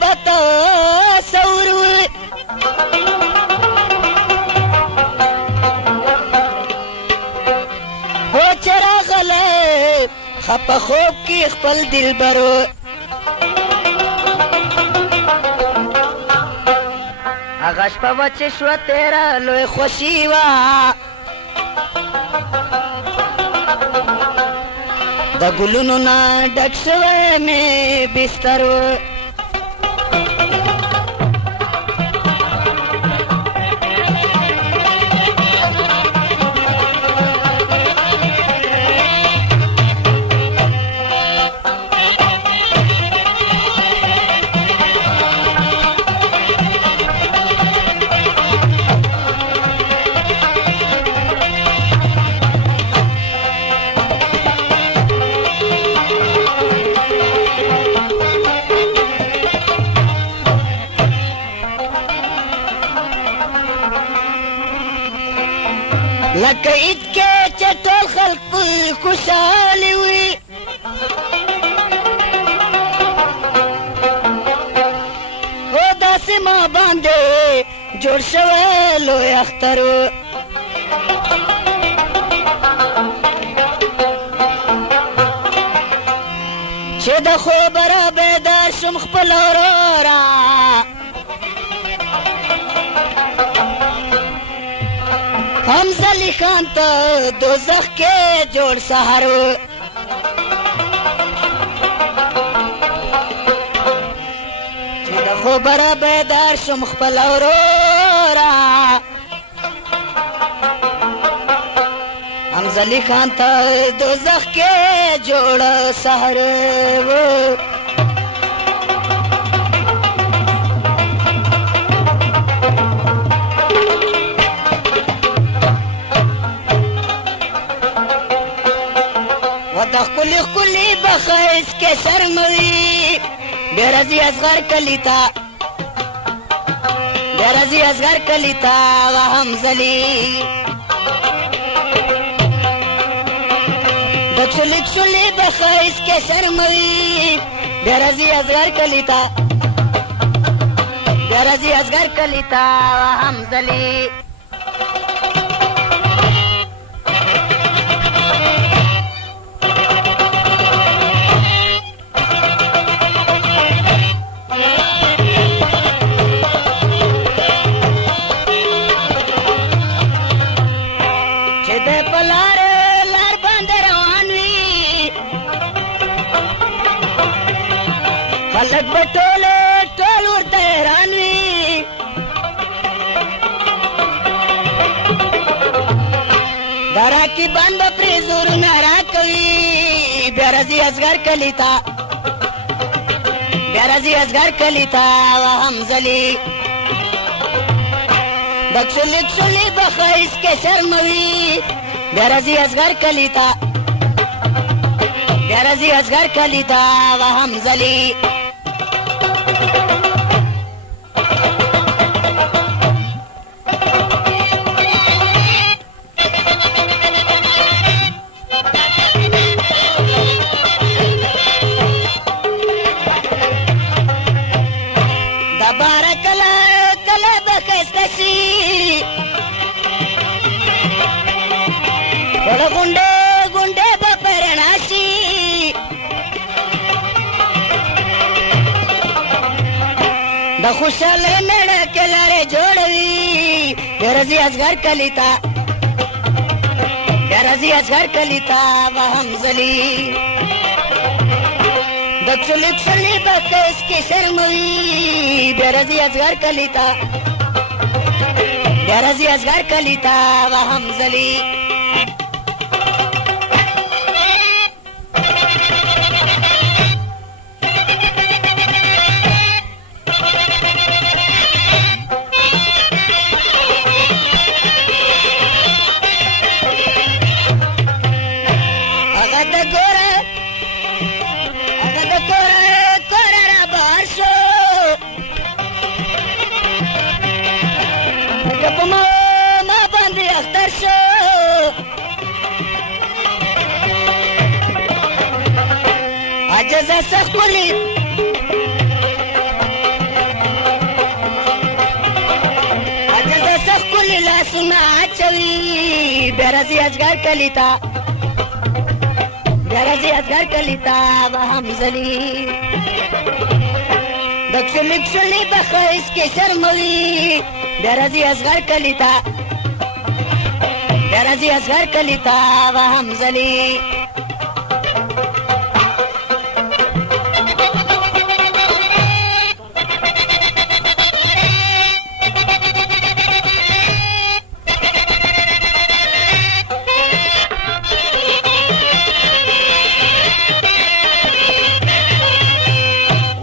بتصور هو چراغ له خپه خوب کې خپل دلبر هغه شپه وه چې شوه تېره لوی خوشي وه د ګلونو نه ډک شوی مې بستر و لکه عید کې چې ټول خلک خوشحالي وي هو داسې ما باندې جوړ شوی لوی اختر و چې د خوبه را بیدار شم خپل وراره حمزه خان ته دوزخ کې جوړ سهار و چې د خوبه را بیدار شم خپل وروره حمزه خان ته دوزخ کې جوړ سهار و د ښکلي ښکلي بخیس کې شرموي بیا راځي اصغر کلي ته بیا راځي اصغر کلي ته حمزلي د چولي چولي بخیس کې شرموي بیا راځي اصغر کلي ته بیا راځي اصغر کلي ته حمزلي خلک به ټول ورته حیران وي دا راکیبان به پرې زورونه راکوي بیا راځي اصغر کلي ته بیا راځي اصغر کلي ته حمزلي د کښلي کښلي به ښایست کې شرموي بیا راځي اصغر کلي ته بیا راځي اصغر کلي ته حمزلي गुंडे गुंडे बपरणाशी د خوشاله نړه کې لارې جوړوي بیا راځي اصغر کلي ته بیا راځي اصغر کلي ته حمزلي د چلي چلي په کیس کې شرموي بیا راځي اصغر کلي ته بیا راځي اصغر کلي ته حمزلي عجزه سخولي سنا چوي برزي ازغر کلیتا برزي ازغر کلیتا وهم زلی دکسلی کسلی بخیس کے شرموی برزي ازغر کلیتا برزي ازغر کلیتا وهم زلی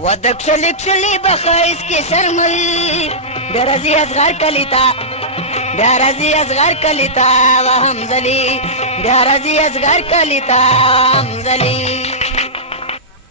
ودکسلی کسلی بخیس کی شرموی برزي ازغر کلیتا برزي ازغر کلیتا وهم زلی برزي ازغر کلیتا وهم زلی